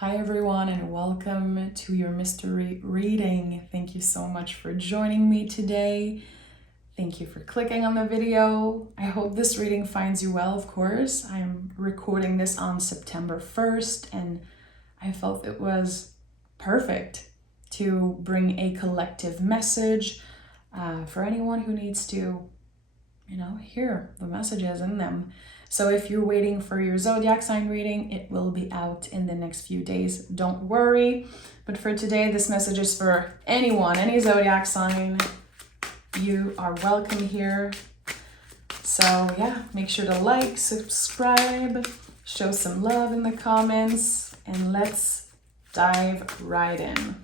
Hi everyone and welcome to your mystery reading. Thank you so much for joining me today. Thank you for clicking on the video. I hope this reading finds you well, of course. I'm recording this on September 1st and I felt it was perfect to bring a collective message for anyone who needs to, hear the messages in them. So if you're waiting for your zodiac sign reading, it will be out in the next few days. Don't worry. But for today, this message is for anyone, any zodiac sign. You are welcome here. So yeah, make sure to like, subscribe, show some love in the comments, and let's dive right in.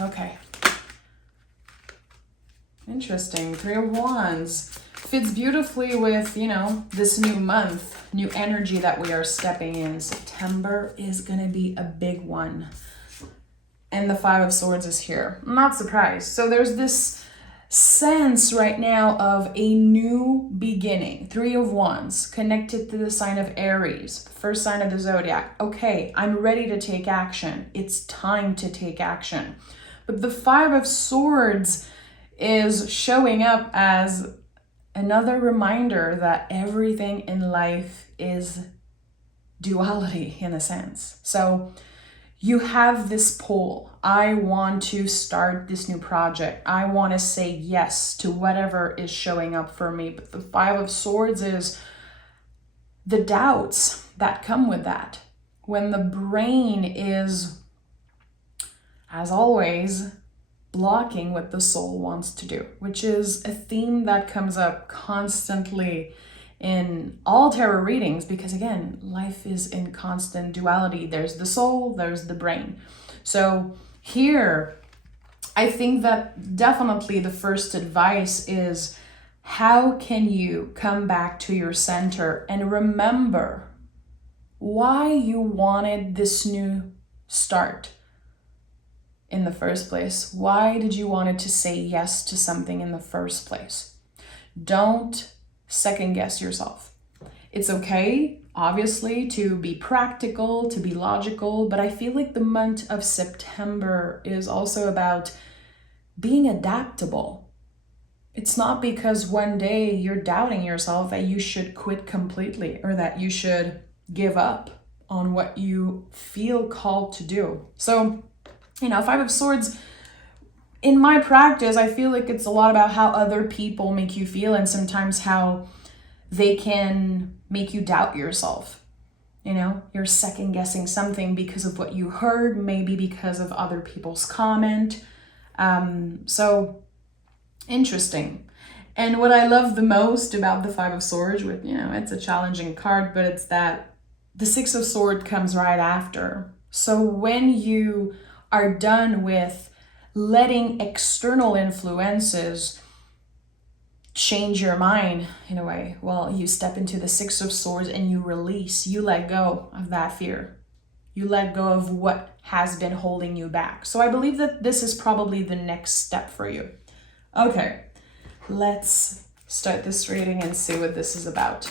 Okay. Interesting. Three of Wands. Fits beautifully with, this new month, new energy that we are stepping in. September is going to be a big one. And the Five of Swords is here. I'm not surprised. So there's this sense right now of a new beginning. Three of Wands connected to the sign of Aries, first sign of the zodiac. Okay, I'm ready to take action. It's time to take action. But the Five of Swords is showing up as another reminder that everything in life is duality in a sense. So you have this pull. I want to start this new project. I want to say yes to whatever is showing up for me. But the Five of Swords is the doubts that come with that. When the brain is, as always, blocking what the soul wants to do, which is a theme that comes up constantly in all tarot readings, because again, life is in constant duality. There's the soul, there's the brain. So here, I think that definitely the first advice is, how can you come back to your center and remember why you wanted this new start in the first place? Why did you want to say yes to something in the first place? Don't second guess yourself. It's okay, obviously, to be practical, to be logical, but I feel like the month of September is also about being adaptable. It's not because one day you're doubting yourself that you should quit completely or that you should give up on what you feel called to do. So, Five of Swords, in my practice, I feel like it's a lot about how other people make you feel and sometimes how they can make you doubt yourself. You're second guessing something because of what you heard, maybe because of other people's comment. So interesting. And what I love the most about the Five of Swords, with, it's a challenging card, but it's that the Six of Swords comes right after. So when you are done with letting external influences change your mind in a way, well, you step into the Six of Swords and you release, you let go of that fear. You let go of what has been holding you back. So I believe that this is probably the next step for you. Okay, let's start this reading and see what this is about.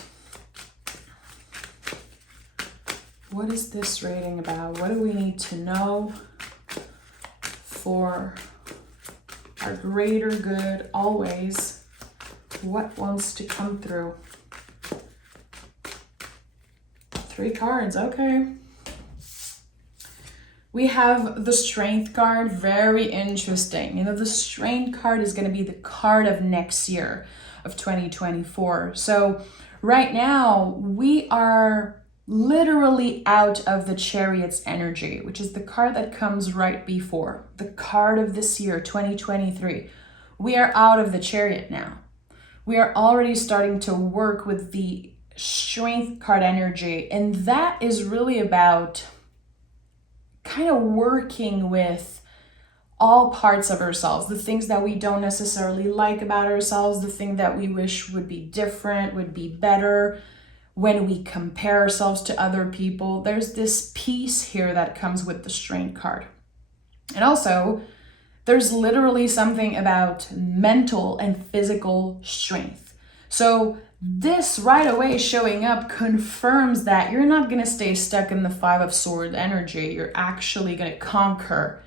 What is this reading about? What do we need to know for our greater good always? What wants to come through? Three cards, okay. We have the Strength card, very interesting. The Strength card is going to be the card of next year, of 2024. So right now, we are literally out of the Chariot's energy, which is the card that comes right before, the card of this year, 2023. We are out of the Chariot now. We are already starting to work with the Strength card energy, and that is really about kind of working with all parts of ourselves, the things that we don't necessarily like about ourselves, the thing that we wish would be different, would be better. When we compare ourselves to other people, there's this piece here that comes with the Strength card. And also, there's literally something about mental and physical strength. So this right away showing up confirms that you're not going to stay stuck in the Five of Swords energy. You're actually going to conquer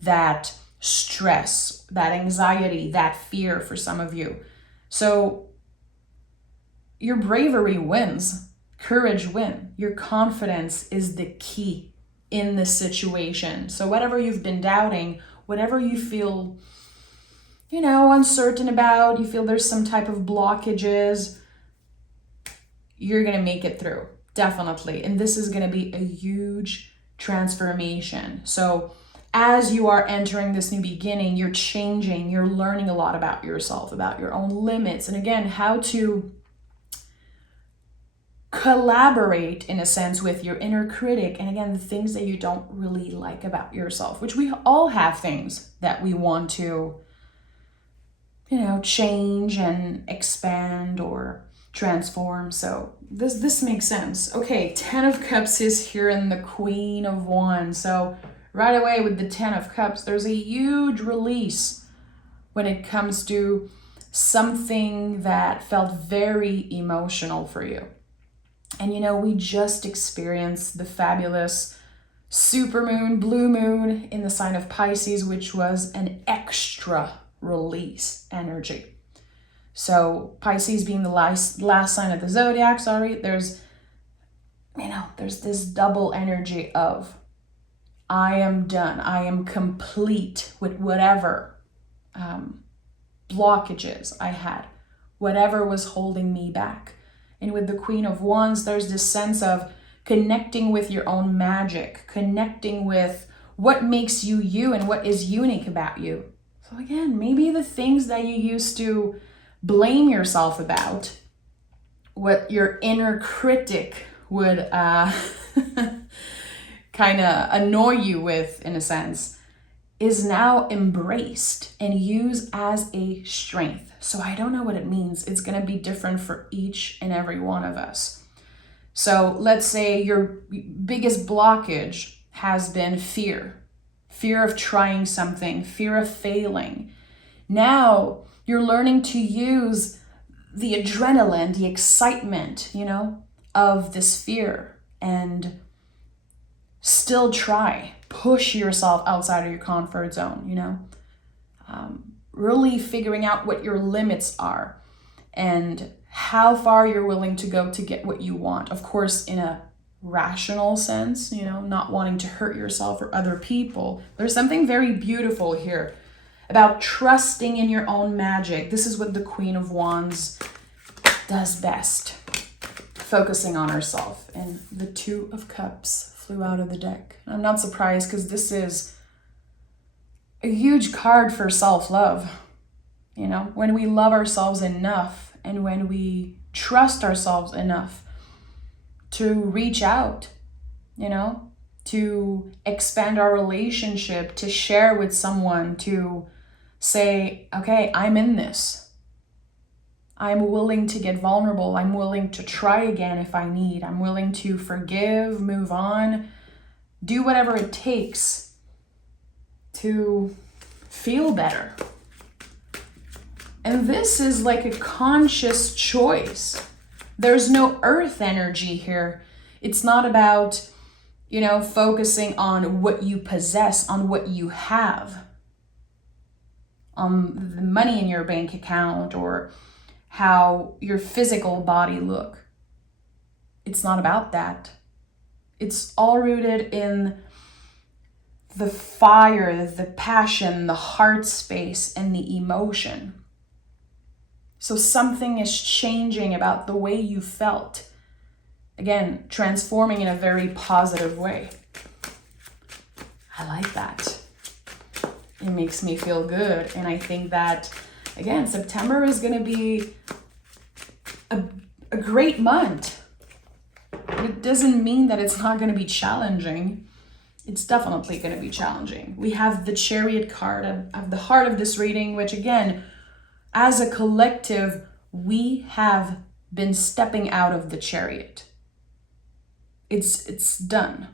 that stress, that anxiety, that fear for some of you. So your bravery wins, courage wins. Your confidence is the key in this situation. So whatever you've been doubting, whatever you feel, uncertain about, you feel there's some type of blockages, you're going to make it through, definitely. And this is going to be a huge transformation. So as you are entering this new beginning, you're changing, you're learning a lot about yourself, about your own limits, and again, how to collaborate in a sense with your inner critic, and again, the things that you don't really like about yourself, which we all have things that we want to, change and expand or transform. So this makes sense. Okay, 10 of Cups is here and the Queen of Wands. So right away with the 10 of Cups, there's a huge release when it comes to something that felt very emotional for you. And we just experienced the fabulous supermoon, blue moon in the sign of Pisces, which was an extra release energy. So Pisces being the last sign of the zodiac, there's this double energy of I am done. I am complete with whatever blockages I had, whatever was holding me back. And with the Queen of Wands, there's this sense of connecting with your own magic, connecting with what makes you you and what is unique about you. So again, maybe the things that you used to blame yourself about, what your inner critic would kind of annoy you with, in a sense, is now embraced and used as a strength. So I don't know what it means. It's going to be different for each and every one of us. So let's say your biggest blockage has been fear of trying something, fear of failing. Now you're learning to use the adrenaline, the excitement, of this fear, and still push yourself outside of your comfort zone, really figuring out what your limits are and how far you're willing to go to get what you want. Of course, in a rational sense, not wanting to hurt yourself or other people. There's something very beautiful here about trusting in your own magic. This is what the Queen of Wands does best, focusing on herself. And the Two of Cups flew out of the deck. I'm not surprised, because this is a huge card for self-love. When we love ourselves enough and when we trust ourselves enough to reach out, to expand our relationship, to share with someone, to say, okay, I'm in this. I'm willing to get vulnerable. I'm willing to try again if I need. I'm willing to forgive, move on, do whatever it takes to feel better. And this is like a conscious choice. There's no earth energy here. It's not about, focusing on what you possess, on what you have, on the money in your bank account or how your physical body look. It's not about that. It's all rooted in the fire, the passion, the heart space, and the emotion. So something is changing about the way you felt. Again, transforming in a very positive way. I like that. It makes me feel good. And I think that, again, September is going to be a great month. It doesn't mean that it's not going to be challenging. It's definitely going to be challenging. We have the Chariot card of the heart of this reading, which again, as a collective, we have been stepping out of the Chariot. It's done.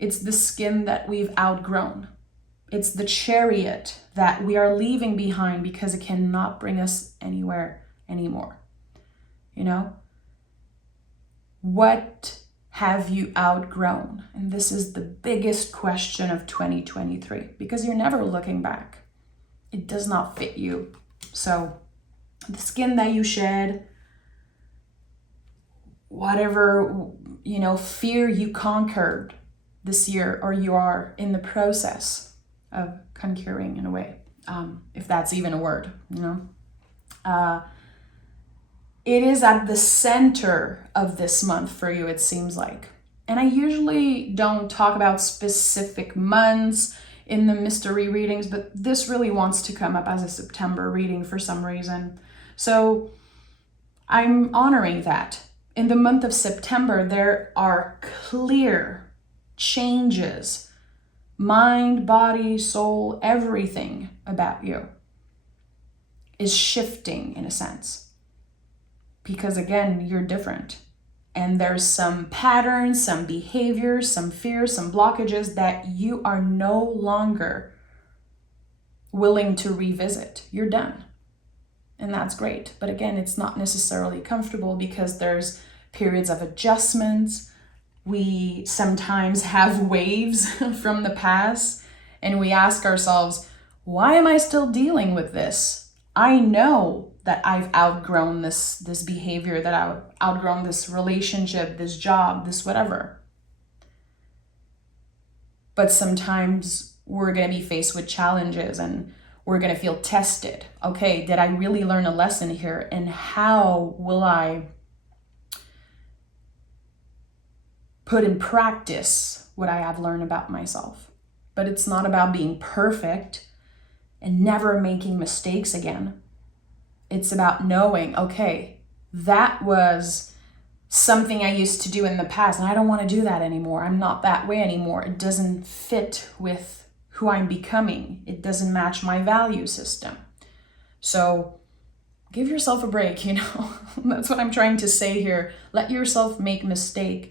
It's the skin that we've outgrown. It's the Chariot that we are leaving behind because it cannot bring us anywhere anymore. you know? What have you outgrown? And this is the biggest question of 2023, because you're never looking back. It does not fit you. So the skin that you shed, whatever, you know, fear you conquered this year, or you are in the process of conquering in a way, if that's even a word, you know. It is at the center of this month for you, it seems like. And I usually don't talk about specific months in the mystery readings, but this really wants to come up as a September reading for some reason. So I'm honoring that. In the month of September, there are clear changes. Mind, body, soul, everything about you is shifting in a sense. Because again, you're different. And there's some patterns, some behaviors, some fears, some blockages that you are no longer willing to revisit. You're done. And that's great. But again, it's not necessarily comfortable because there's periods of adjustments. We sometimes have waves from the past, and we ask ourselves, why am I still dealing with this? I know that I've outgrown this behavior, that I've outgrown this relationship, this job, this whatever. But sometimes we're going to be faced with challenges and we're going to feel tested. Okay, did I really learn a lesson here? And how will I put in practice what I have learned about myself? But it's not about being perfect and never making mistakes again. It's about knowing, okay, that was something I used to do in the past, and I don't want to do that anymore. I'm not that way anymore. It doesn't fit with who I'm becoming. It doesn't match my value system. So give yourself a break, you know. That's what I'm trying to say here. Let yourself make mistakes.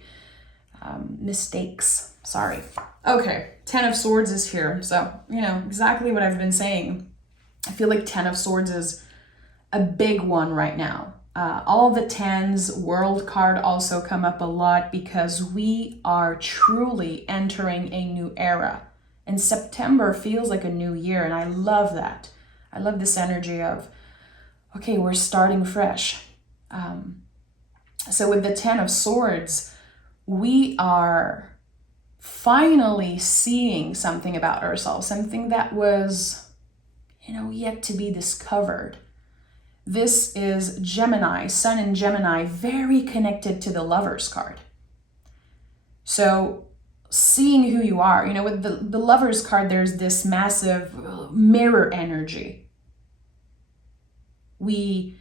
Sorry. Okay, 10 of Swords is here. So, you know, exactly what I've been saying. I feel like 10 of Swords is a big one right now. All the 10s, World card also come up a lot because we are truly entering a new era. And September feels like a new year, and I love that. I love this energy of, okay, we're starting fresh. So with the 10 of Swords, we are finally seeing something about ourselves, something that was, you know, yet to be discovered. This is Gemini, Sun in Gemini, very connected to the Lovers card. So seeing who you are, you know, with the Lovers card, there's this massive mirror energy. We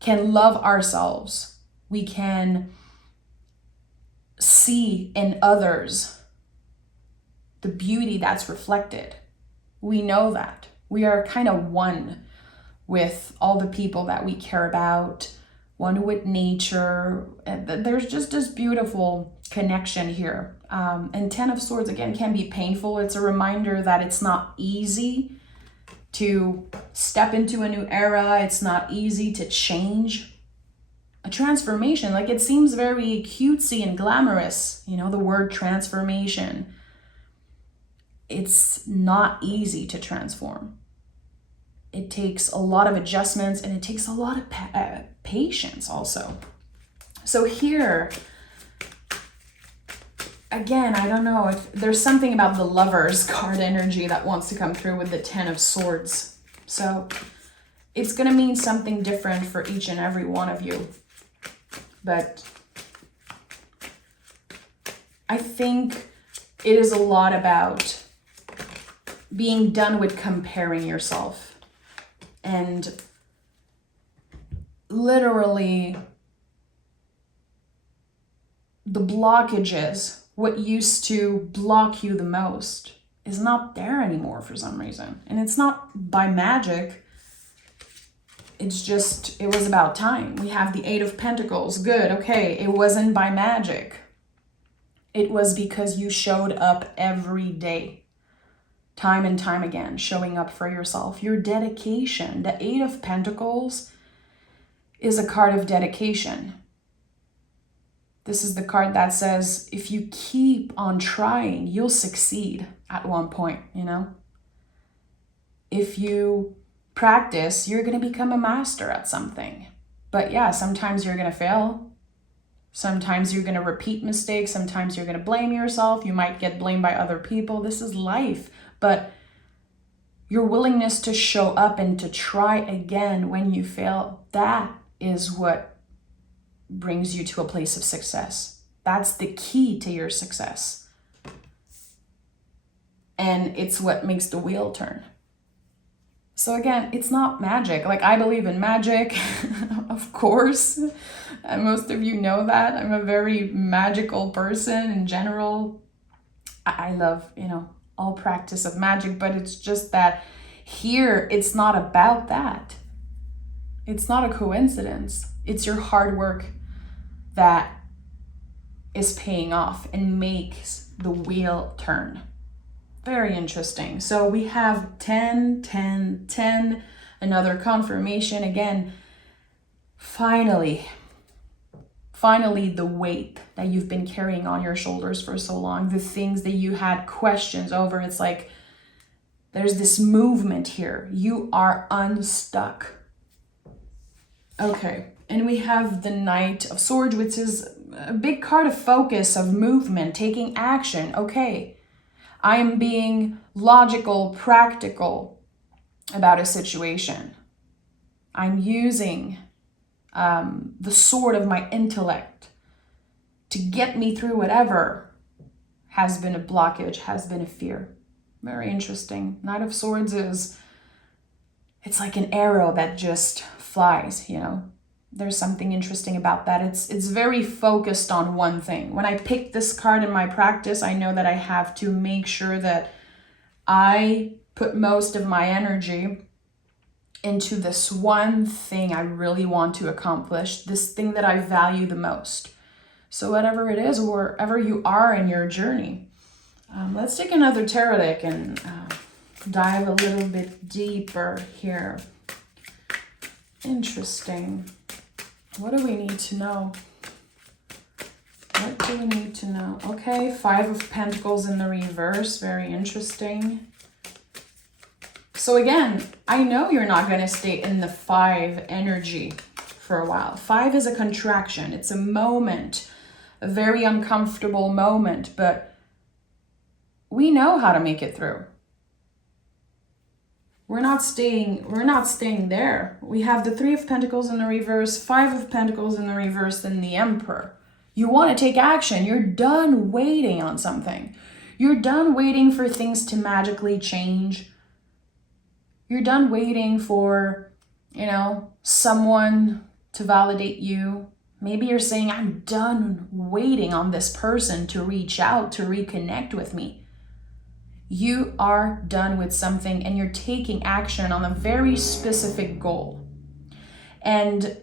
can love ourselves. We can see in others the beauty that's reflected. We know that. We are kind of one with all the people that we care about, one with nature. There's just this beautiful connection here. And 10 of Swords, again, can be painful. It's a reminder that it's not easy to step into a new era. It's not easy to change. A transformation, like it seems very cutesy and glamorous, you know, the word transformation. It's not easy to transform. It takes a lot of adjustments, and it takes a lot of patience also. So here, again, I don't know if there's something about the Lovers card energy that wants to come through with the 10 of Swords. So it's going to mean something different for each and every one of you. But I think it is a lot about being done with comparing yourself. And literally, the blockages, what used to block you the most, is not there anymore for some reason. And it's not by magic. It's just, it was about time. We have the 8 of Pentacles. Good, okay. It wasn't by magic. It was because you showed up every day. Time and time again, showing up for yourself. Your dedication. The 8 of Pentacles is a card of dedication. This is the card that says, if you keep on trying, you'll succeed at one point, you know? If you practice, you're going to become a master at something. But yeah, sometimes you're going to fail. Sometimes you're going to repeat mistakes. Sometimes you're going to blame yourself. You might get blamed by other people. This is life. But your willingness to show up and to try again when you fail, that is what brings you to a place of success. That's the key to your success. And it's what makes the wheel turn. So again, it's not magic. Like, I believe in magic, of course. And most of you know that. I'm a very magical person in general. I love, all practice of magic, but it's just that here, it's not about that. It's not a coincidence. It's your hard work that is paying off and makes the wheel turn. Very interesting. So we have 10, 10, 10, another confirmation. Again, finally, the weight that you've been carrying on your shoulders for so long, the things that you had questions over, it's like there's this movement here. You are unstuck. Okay, and we have the Knight of Swords, which is a big card of focus, of movement, taking action. Okay, I am being logical, practical about a situation. I'm using the sword of my intellect to get me through whatever has been a blockage, has been a fear. Very interesting. Knight of Swords it's like an arrow that just flies, There's something interesting about that. It's very focused on one thing. When I pick this card in my practice, I know that I have to make sure that I put most of my energy into this one thing I really want to accomplish, this thing that I value the most. So whatever it is, wherever you are in your journey, let's take another tarot deck and dive a little bit deeper here. Interesting. What do we need to know? What do we need to know? Okay, 5 of Pentacles in the reverse. Very interesting. So again, I know you're not going to stay in the 5 energy for a while. 5 is a contraction. It's a moment, a very uncomfortable moment, but we know how to make it through. We're not staying there. We have the 3 of Pentacles in the reverse, 5 of Pentacles in the reverse, then the Emperor. You want to take action. You're done waiting on something. You're done waiting for things to magically change. You're done waiting for, someone to validate you. Maybe you're saying, I'm done waiting on this person to reach out, to reconnect with me. You are done with something and you're taking action on a very specific goal. And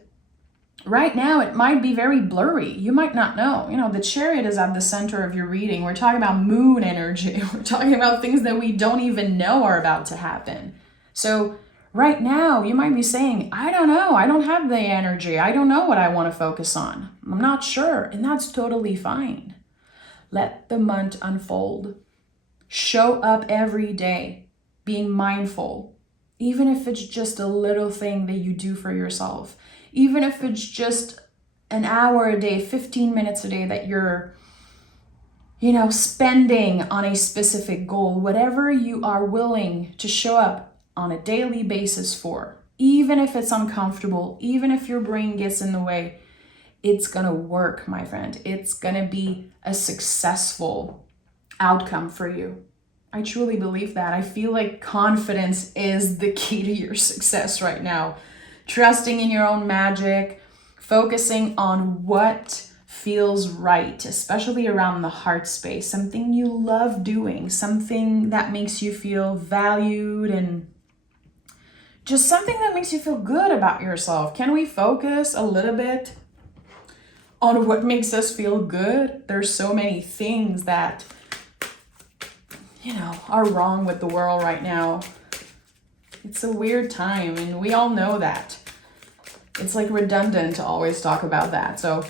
right now it might be very blurry. You might not know. The Chariot is at the center of your reading. We're talking about moon energy. We're talking about things that we don't even know are about to happen. So right now you might be saying, I don't know. I don't have the energy. I don't know what I want to focus on. I'm not sure. And that's totally fine. Let the month unfold. Show up every day, being mindful, even if it's just a little thing that you do for yourself, even if it's just an hour a day, 15 minutes a day that you're, spending on a specific goal, whatever you are willing to show up on a daily basis for, even if it's uncomfortable, even if your brain gets in the way, it's gonna work, my friend. It's gonna be a successful outcome for you. I truly believe that. I feel like confidence is the key to your success right now. Trusting in your own magic, focusing on what feels right, especially around the heart space, something you love doing, something that makes you feel valued and just something that makes you feel good about yourself. Can we focus a little bit on what makes us feel good? There's so many things that are wrong with the world right now. It's a weird time and we all know that. It's like redundant to always talk about that. So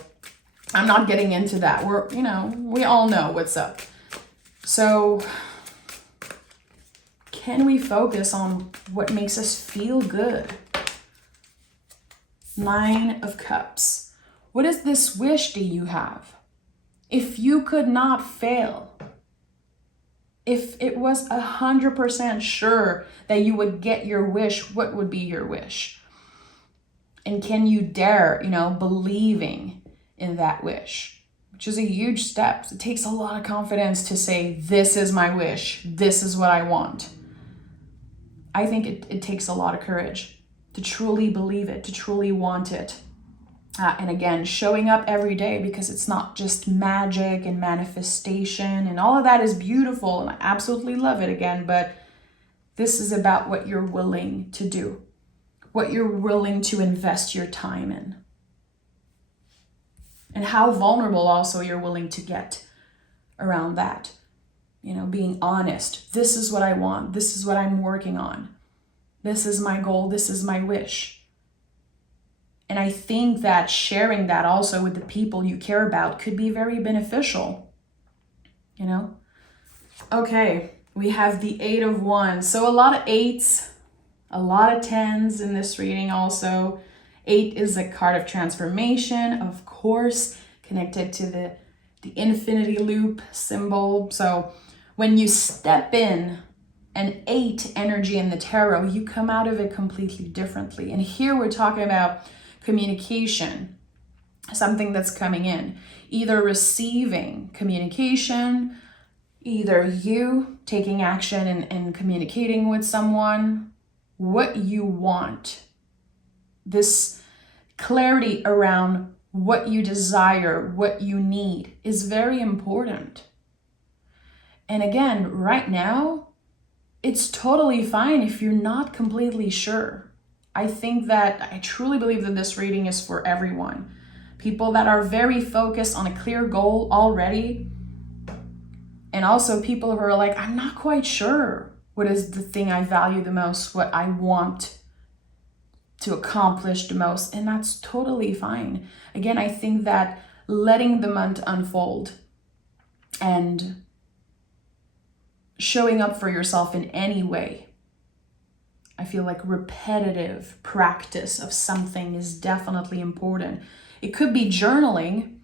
I'm not getting into that. We all know what's up. So can we focus on what makes us feel good? 9 of Cups. What is this wish that you have? If you could not fail, if it was 100% sure that you would get your wish, what would be your wish? And can you dare, believing in that wish, which is a huge step. It takes a lot of confidence to say, this is my wish. This is what I want. I think it takes a lot of courage to truly believe it, to truly want it. And again, showing up every day, because it's not just magic and manifestation and all of that is beautiful and I absolutely love it again, but this is about what you're willing to do, what you're willing to invest your time in, and how vulnerable also you're willing to get around that. Being honest. This is what I want. This is what I'm working on. This is my goal. This is my wish. And I think that sharing that also with the people you care about could be very beneficial, Okay, we have the 8 of Wands. So a lot of 8s, a lot of 10s in this reading also. 8 is a card of transformation, of course, connected to the infinity loop symbol. So when you step in an 8 energy in the tarot, you come out of it completely differently. And here we're talking about communication, something that's coming in, either receiving communication, either you taking action and communicating with someone, what you want. This clarity around what you desire, what you need is very important. And again, right now, it's totally fine if you're not completely sure. I truly believe that this reading is for everyone. People that are very focused on a clear goal already, and also people who are like, I'm not quite sure what is the thing I value the most, what I want to accomplish the most, and that's totally fine. Again, I think that letting the month unfold and showing up for yourself in any way, I feel like repetitive practice of something is definitely important. It could be journaling,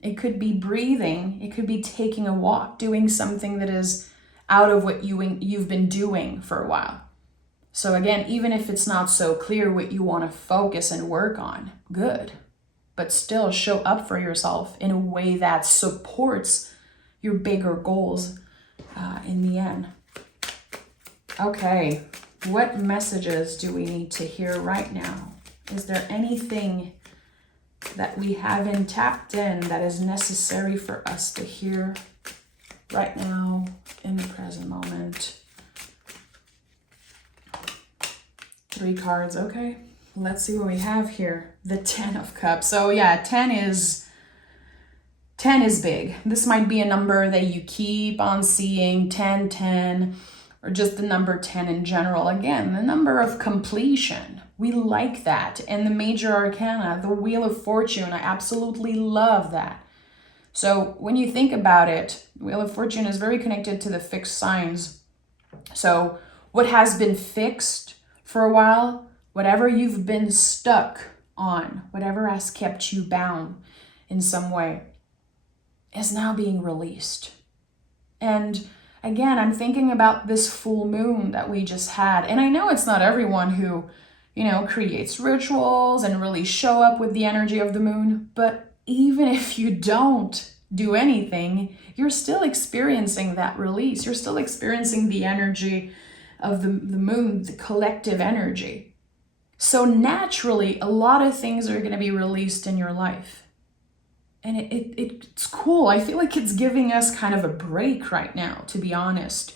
it could be breathing, it could be taking a walk, doing something that is out of what you've been doing for a while. So again, even if it's not so clear what you want to focus and work on, good. But still show up for yourself in a way that supports your bigger goals in the end. Okay. What messages do we need to hear right now? Is there anything that we haven't tapped in that is necessary for us to hear right now in the present moment? 3 cards, okay. Let's see what we have here. The 10 of Cups. So yeah, 10 is big. This might be a number that you keep on seeing, 10, 10. Or just the number 10 in general. Again, the number of completion. We like that. And the major arcana, the Wheel of Fortune, I absolutely love that. So when you think about it, the Wheel of Fortune is very connected to the fixed signs. So what has been fixed for a while, whatever you've been stuck on, whatever has kept you bound in some way, is now being released. And again, I'm thinking about this full moon that we just had. And I know it's not everyone who, creates rituals and really show up with the energy of the moon. But even if you don't do anything, you're still experiencing that release. You're still experiencing the energy of the moon, the collective energy. So naturally, a lot of things are going to be released in your life. And it's cool. I feel like it's giving us kind of a break right now, to be honest.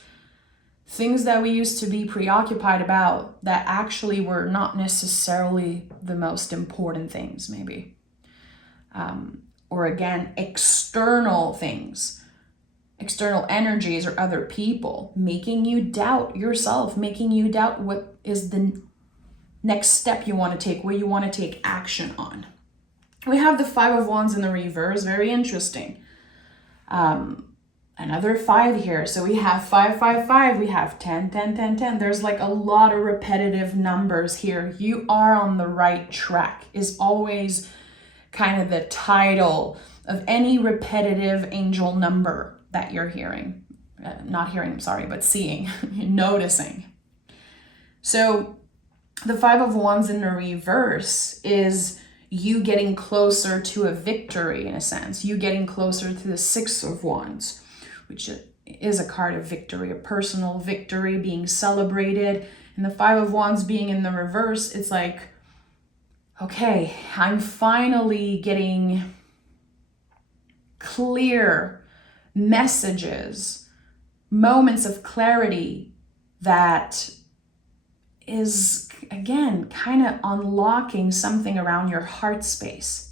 Things that we used to be preoccupied about that actually were not necessarily the most important things, maybe. Or again, external things, external energies or other people, making you doubt yourself, making you doubt what is the next step you want to take, what you want to take action on. We have the Five of Wands in the reverse, very interesting. Another 5 here. So we have 5, 5, 5. We have 10, 10, 10, 10. There's like a lot of repetitive numbers here. You are on the right track is always kind of the title of any repetitive angel number that you're hearing. Not hearing, sorry, but seeing, noticing. So the Five of Wands in the reverse is you getting closer to a victory in a sense. You getting closer to the Six of Wands, which is a card of victory, a personal victory being celebrated. And the Five of Wands being in the reverse, it's like, okay, I'm finally getting clear messages, moments of clarity that is, again, kind of unlocking something around your heart space.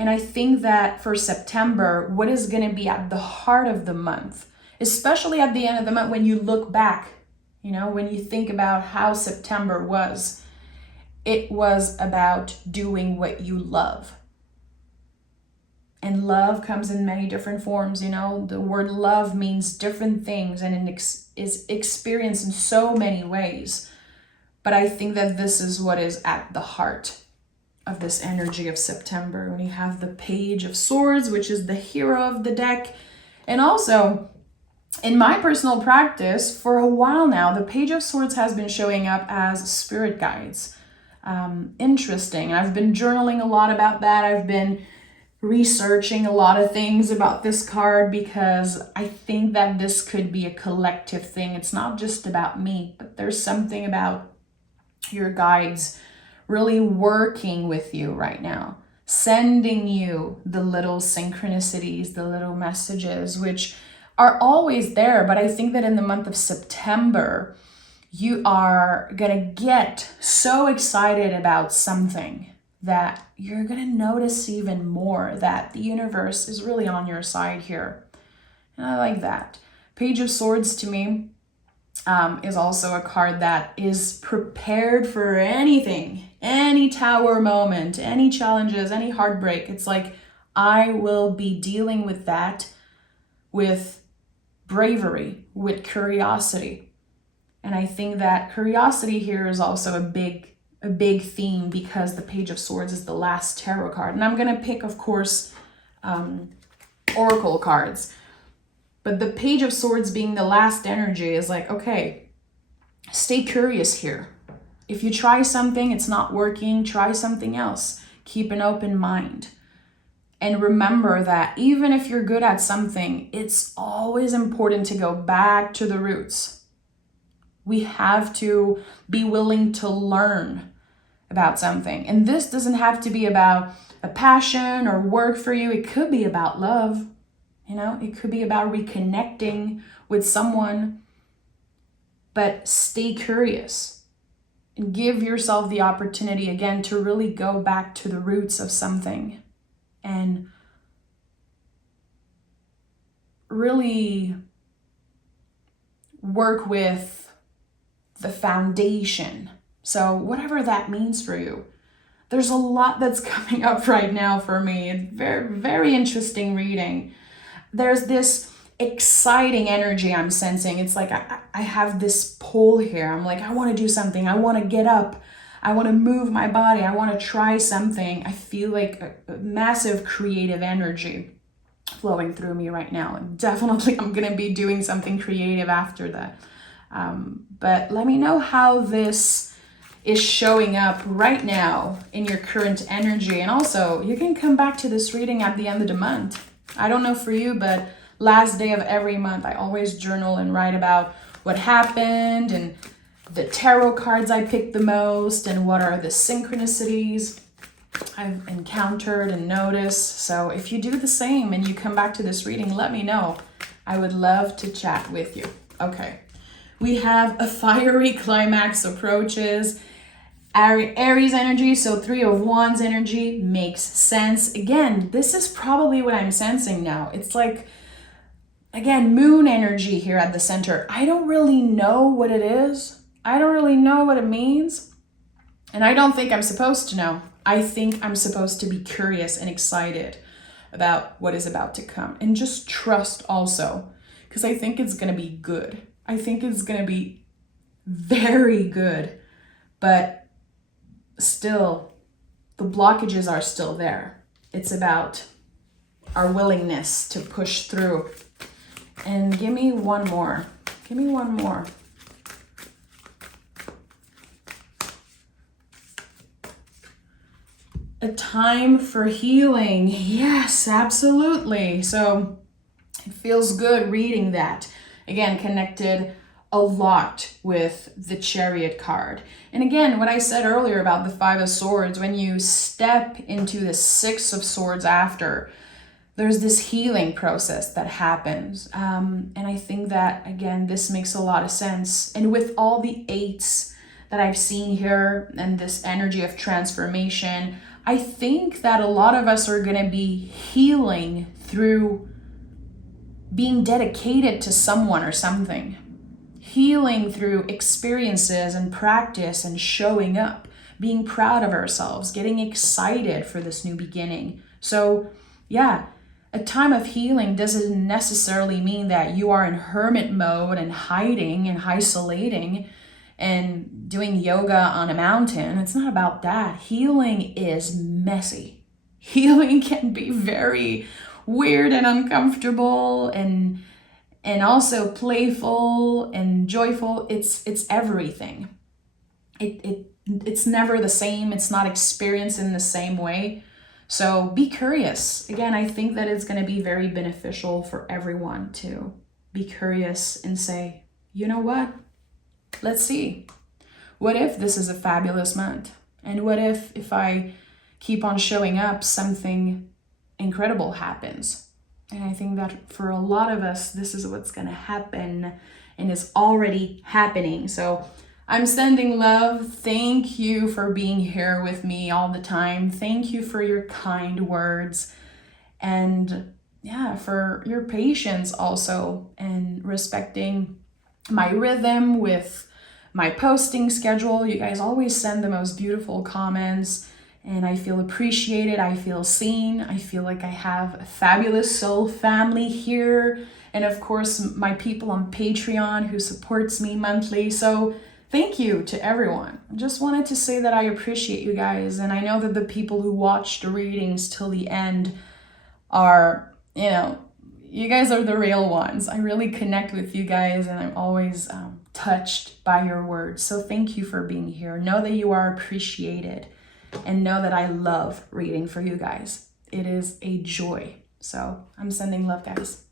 And I think that for September, what is going to be at the heart of the month, especially at the end of the month, when you look back, when you think about how September was, it was about doing what you love. And love comes in many different forms. The word love means different things and it is experienced in so many ways. But I think that this is what is at the heart of this energy of September. When you have the Page of Swords, which is the hero of the deck. And also, in my personal practice, for a while now, the Page of Swords has been showing up as spirit guides. Interesting. I've been journaling a lot about that. I've been researching a lot of things about this card because I think that this could be a collective thing. It's not just about me, but there's something about your guides really working with you right now, sending you the little synchronicities, the little messages, which are always there. But I think that in the month of September, you are going to get so excited about something that you're going to notice even more that the universe is really on your side here. And I like that. Page of Swords to me is also a card that is prepared for anything, any tower moment, any challenges, any heartbreak. It's like, I will be dealing with that with bravery, with curiosity. And I think that curiosity here is also a big theme because the Page of Swords is the last tarot card. And I'm going to pick, of course, oracle cards. But the Page of Swords being the last energy is like, okay, stay curious here. If you try something, it's not working, try something else. Keep an open mind. And remember that even if you're good at something, it's always important to go back to the roots. We have to be willing to learn about something. And this doesn't have to be about a passion or work for you. It could be about love. It could be about reconnecting with someone. But stay curious and give yourself the opportunity again to really go back to the roots of something and really work with the foundation. So whatever that means for you. There's a lot that's coming up right now for me. It's very, very interesting reading. There's this exciting energy I'm sensing. It's like I have this pull here. I'm like, I want to do something. I want to get up. I want to move my body. I want to try something. I feel like a massive creative energy flowing through me right now. And definitely I'm going to be doing something creative after that. But let me know how this is showing up right now in your current energy. And also, you can come back to this reading at the end of the month. I don't know for you, but last day of every month, I always journal and write about what happened and the tarot cards I picked the most and what are the synchronicities I've encountered and noticed. So if you do the same and you come back to this reading, let me know. I would love to chat with you. Okay. We have a fiery climax approaches. Aries energy, so 3 of Wands energy makes sense. Again, this is probably what I'm sensing now. It's like, again, moon energy here at the center. I don't really know what it is. I don't really know what it means, And I don't think I'm supposed to know. I think I'm supposed to be curious and excited about what is about to come. And just trust also, because I think it's going to be good. I think it's going to be very good. But still, the blockages are still there. It's about our willingness to push through. And give me one more. Give me one more. A time for healing. Yes, absolutely. So it feels good reading that. Again, connected a lot with the Chariot card. And again, what I said earlier about the Five of Swords, when you step into the Six of Swords after, there's this healing process that happens. And I think that, again, this makes a lot of sense. And with all the eights that I've seen here and this energy of transformation, I think that a lot of us are going to be healing through being dedicated to someone or something. Healing through experiences and practice and showing up, being proud of ourselves, getting excited for this new beginning. So yeah, a time of healing doesn't necessarily mean that you are in hermit mode and hiding and isolating and doing yoga on a mountain. It's not about that. Healing is messy. Healing can be very weird and uncomfortable and also playful and joyful. It's everything. It's never the same. It's not experienced in the same way. So be curious. Again, I think that it's going to be very beneficial for everyone to be curious and say, you know what? Let's see. What if this is a fabulous month? And what if I keep on showing up, something incredible happens? And I think that for a lot of us, this is what's going to happen and is already happening. So I'm sending love. Thank you for being here with me all the time. Thank you for your kind words. And yeah, for your patience also, and respecting my rhythm with my posting schedule. You guys always send the most beautiful comments, and I feel appreciated. I feel seen. I feel like I have a fabulous soul family here. And of course, my people on Patreon who supports me monthly. So thank you to everyone. I just wanted to say that I appreciate you guys. And I know that the people who watch the readings till the end are, you guys are the real ones. I really connect with you guys, and I'm always touched by your words. So thank you for being here. Know that you are appreciated, and know that I love reading for you guys. It is a joy. So I'm sending love, guys.